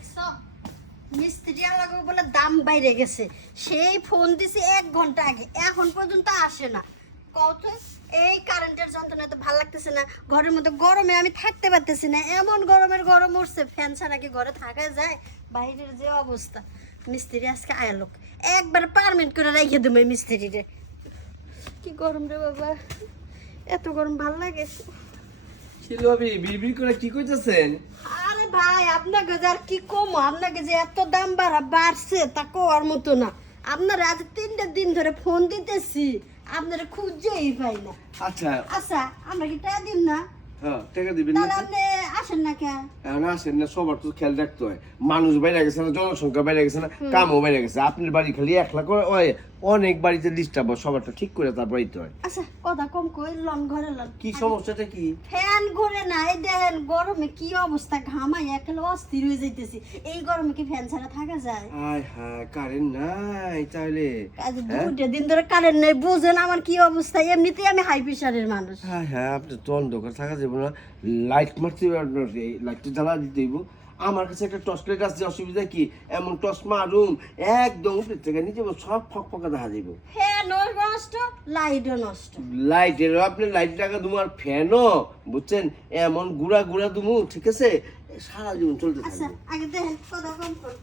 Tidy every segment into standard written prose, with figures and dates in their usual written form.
দেখছো মিস্ত্রি লাগবে বলে দাম বাইরে গেছে, সেই ফোন দিছি 1 ঘন্টা আগে, এখন পর্যন্ত আসে না। কত এই কারেন্টের যন্ত্রণা তো ভালো লাগতেছে না, ঘরের মধ্যে গরমে আমি থাকতে পারতেছি না, এমন গরম উঠছে, ফ্যান ছাড়া কি ঘরে থাকা যায়? বাইরের যে অবস্থা। মিস্ত্রি আজকে আয়ালো, একবার পারমেন্ট করে রেখে দেবো এই মিস্ত্রিরে। কি গরম রে বাবা, এত গরম ভাল লাগে। শিলভাবি বিড়বিড় করে কি কইতেছেন? আরে ভাই আপনাকে যে আর কি কম, আপনাকে যে এত দাম বাড়ছে তা কোয়ার মতো না। আপনারা আজ 3টা দিন ধরে ফোন দিতেছি, আপনারা খুঁজেই পাই না। আচ্ছা আচ্ছা আমরা কি টাকা দিন না? হ্যাঁ টাকা দিবেন না? তাহলে আপনি আসেন না কেন? এখন আসেন না, সবার তো খেয়াল রাখতে হয়। মানুষ বাইরে গেছে না, জনসংখ্যা বাইরে গেছে না, কামও বাইরে গেছে। আপনার বাড়ি খালি 1 লাখ ওই অনেক বাড়িতে ডিস্টার্ব হয়, সবারটা ঠিক করে তারপর আইতে হয়। আচ্ছা কথা কম কই, লন ঘরে লন। কি সমস্যাটা কি? ফ্যান ঘুরে না, এই দেখেন গরমে কি অবস্থা, ঘামাই একেবারে অস্থির হয়ে যাইতেছি। এই গরমে কি ফ্যান ছাড়া থাকা যায়? হায় হায় কারেন্ট নাই তাহলে? আজ 2টা দিন ধরে কারেন্ট নেই, বুঝেন আমার কি অবস্থা। এমনিতেই আমি হাই প্রেশারের মানুষ। হ্যাঁ হ্যাঁ, আপনি তো অন্ধকার থাকা যাবে না, লাইট মারতে হবে, লাইটটা জ্বালা দিতে হইব। আমার কাছে একটা টর্চ লাইট আছে, অসুবিধা কি? এমন টর্চ মারুম একদম উপরের থেকে নিচে সব ফকফকা দেখা যাব। ফ্যানও নষ্ট, লাইটও নষ্ট। লাইটের আপনি লাইট টাকা দুমু আর ফ্যানও, বুঝছেন, এমন গুড়া গুড়া দুমু, ঠিক আছে, সারা জীবন চলতে আচ্ছা থাকবে। আগে দেখেন কথা কম কর।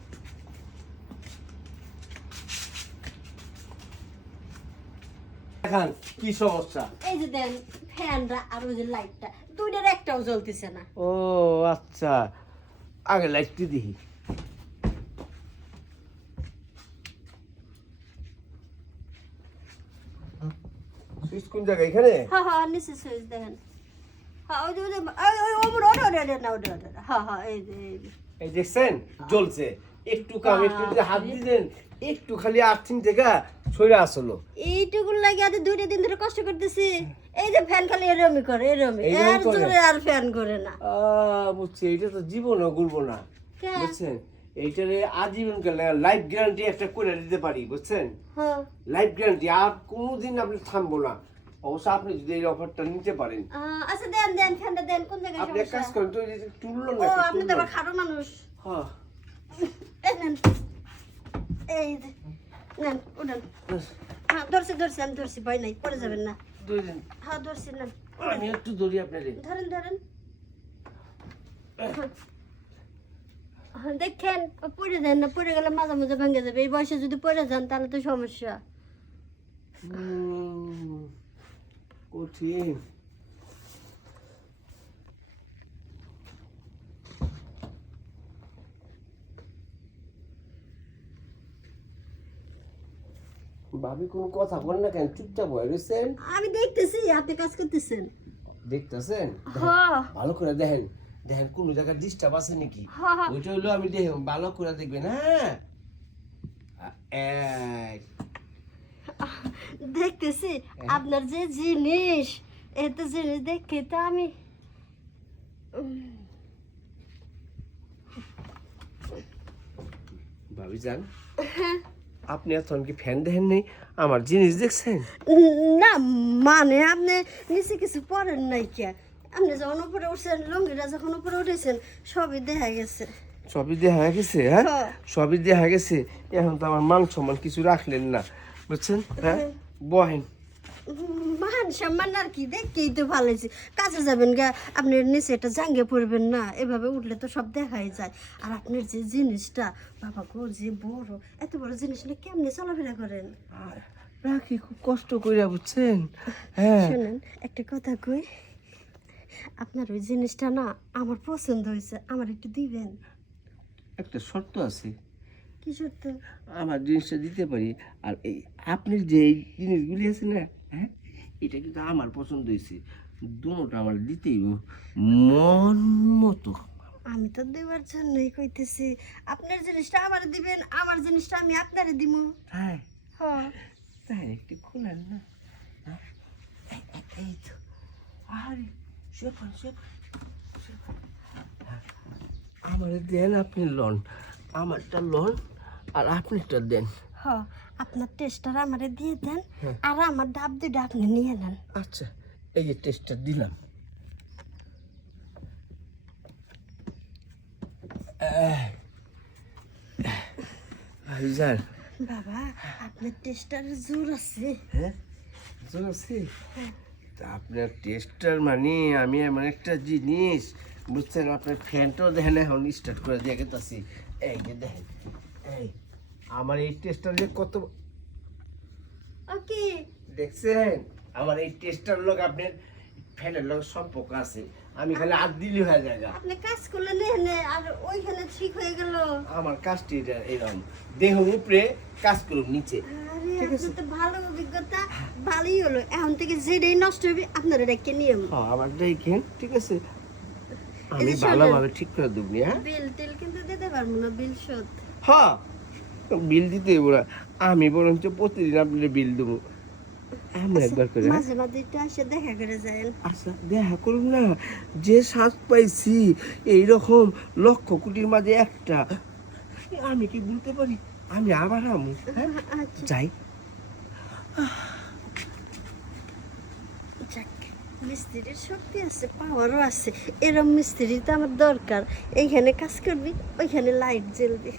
দেখান কি সমস্যা? এই যে দেন ফ্যানটা আর ওই যে লাইটটা, দুইটার একটাও জ্বলতেছে না। ও আচ্ছা, আগে লাইটটি দেখি। সুইচ কোন জায়গায়? এখানে? হ্যাঁ হ্যাঁ নিচে সুইচ দেখেন। হ্যাঁ ওই যে ওই যে হ্যাঁ হ্যাঁ এই যে এই দেখছেন জ্বলছে। একটু কাম, একটু যদি হাত দিলেন, একটু খালি আর্থিং থেকে সরে আসলো। এইটুকুর লাগে আজ 2টা দিন ধরে কষ্ট করতেছি। এই যে ফ্যান খালি এরমই করে, এরমই এইরকম আর করে? জোরে আর ফ্যান করে না। বুঝছি, এটা তো জীবনও ঘুরবো না, কে? বুঝছেন। এইটারে আজীবন লাইফ গ্যারান্টি একটা করে দিতে পারি, বুঝছেন। হ্যাঁ লাইফ গ্যারান্টি, আর কোনোদিন আপনি থামবো না। অবশ্য আপনি যদি এই অফারটা নিতে পারেন। আচ্ছা দেন দেন ফ্যানটা দেন, কোন জায়গায় আপনি এক কাজ সমস্যা? করেন তো, এই যে তুললো ও না, আপনি তো আবার খাটো মানুষ। হ্যাঁ এই নেন, এই যে নেন উঠেন। হ্যাঁ ধরছি ধরছি, আমি ধরছি, ভয় নাই, পড়ে যাবেন না। দুই দিন হ্যাঁ ধরছি, নেন আমি একটু ধরি আপনারে। ধরেন ধরেন। দেখেন পড়ে যান না, পড়ে গেলে মাঝে মাঝে ভেঙে যাবে। এই বয়সে যদি পড়ে যান তাহলে তো সমস্যা। কঠিন। ভাবি কোনো কথা বলেন না কেন? চুপচাপ হয়ে রয়েছেন। আমি দেখতেছি আপনি কাজ করতেছেন। দেখতেছেন? হ্যাঁ ভালো করে দেখেন, দেখেন কোন জায়গায় ডিস্টার্ব আছে নাকি। হ্যাঁ ওইটা হলো আমি দেখে ভালো করে দেখবেন। হ্যাঁ এক দেখতেছি আপনার যে জিনিস, এত জিনিস দেখে তো আমি ভাবি যান, আপনি এখন কি ফ্যান দেখেন নেই, আমার জিনিস দেখছেন? না মানে আপনি নিচে কিছু পড়েন নাই কে? আপনি যখন উপরে উঠছেন, লঙ্গিটা যখন উপরে উঠেছেন সবই দেখা গেছে। সবই দেখা গেছে? হ্যাঁ হ্যাঁ। সবই দেখা গেছে। এখন তো আমার মান সম্মান কিছু রাখলেন না, বুঝছেন। হ্যাঁ বহেন। মান সম্মান আর কি, দেখতেই তো ভালো হয়েছে। কাছে যাবেন গা, আপনি নিচে একটা জাঙ্গে পড়বেন না, এভাবে উঠলে তো সব দেখাই যায়। আর আপনার যে জিনিসটা, বাবা গো যে বড়, এত বড় জিনিস নিয়ে কেমনে চলাফেরা করেন? রাখি খুব কষ্ট কইরা, বুঝছেন। হ্যাঁ শোনেন একটা কথা কই, আপনার ওই জিনিসটা না আমার পছন্দ হয়েছে, আমার একটু দিবেন। একটা শর্ত আছে। কি সত্য? আমার জিনিসটা দিতে পারি, আর এই আপনার যে এই জিনিসগুলি আছে না, হ্যাঁ এটা কিন্তু আমার পছন্দ হয়েছে। দুটোটা আমার দিতেই হবে, মন মতো। আমি তো দেওয়ার জন্যই কইতেছি, আপনার জিনিসটা আমার দিবেন, আমার জিনিসটা আমি আপনারে দিব। হ্যাঁ হ্যাঁ তাই একটু খোলেন না। হ্যাঁ, এই তো, আরে শেফান শেফান, আমার দেন, আপনি লন, আমারটা লন, আর আপনিটা দেন। হ্যাঁ আপনার টেস্টার আমারে দিয়ে দেন, হ্যাঁ। আর আমার ডাব দুইটা আপনি নিয়ে নেন। আচ্ছা এই যে টেস্টটা দিলাম। ভাইজান বাবা আপনার টেস্টারের জোর আছে। হ্যাঁ জোর আছে তা আপনার টেস্টার মানে আমি এমন একটা জিনিস বুঝছেন, আপনার ফ্যানটাও দেখেন এখন স্টার্ট করে দিয়ে গেতেছি। এই যে দেখেন, এই আমার এই টেস্টার যে কত ওকে দেখছেন, আমার এই টেস্টার লোক আপনার ফ্যানের লোক সম্পর্ক আছে, আমি খালি হাত দিলি হয়ে যায়। আপনি কাজ করলেন এখানে আর ওইখানে ঠিক হয়ে গেল। আমার কাজটি এরকম দেহ উপরে কাজ করুন নিচে। আরে ঠিক আছে। আপনার তো ভালো অভিজ্ঞতা, ভালোই হলো। এখন থেকে যেটাই নষ্ট হবে আপনারা ডেকে নিয়ে হ্যাঁ আমার দেখেন, ঠিক আছে, আমি এই যে শোনেন। ভালোভাবে ঠিক করে দেবো। হ্যাঁ বিল টিল কিন্তু দিতে পারবো না, বিল শোধ। হ্যাঁ বিল দিতে দেবো না, আমি বরঞ্চ প্রতিদিন আপনার বিল দেবো। আমি একবার করে মাঝে মাঝে একটু এসে দেখা করে যায়। আচ্ছা দেখা করুন না, যে শ্বাস পাইছি এইরকম লক্ষ কোটির মাঝে একটা, আমি কি বলতে পারি আমি আবার আমু। হ্যাঁ আচ্ছা যাই। যাক, মিস্ত্রির শক্তি আছে, পাওয়ারও আছে। এরম মিস্ত্রি তো আমার দরকার। এইখানে কাজ করবি, ওইখানে লাইট জ্বলবি।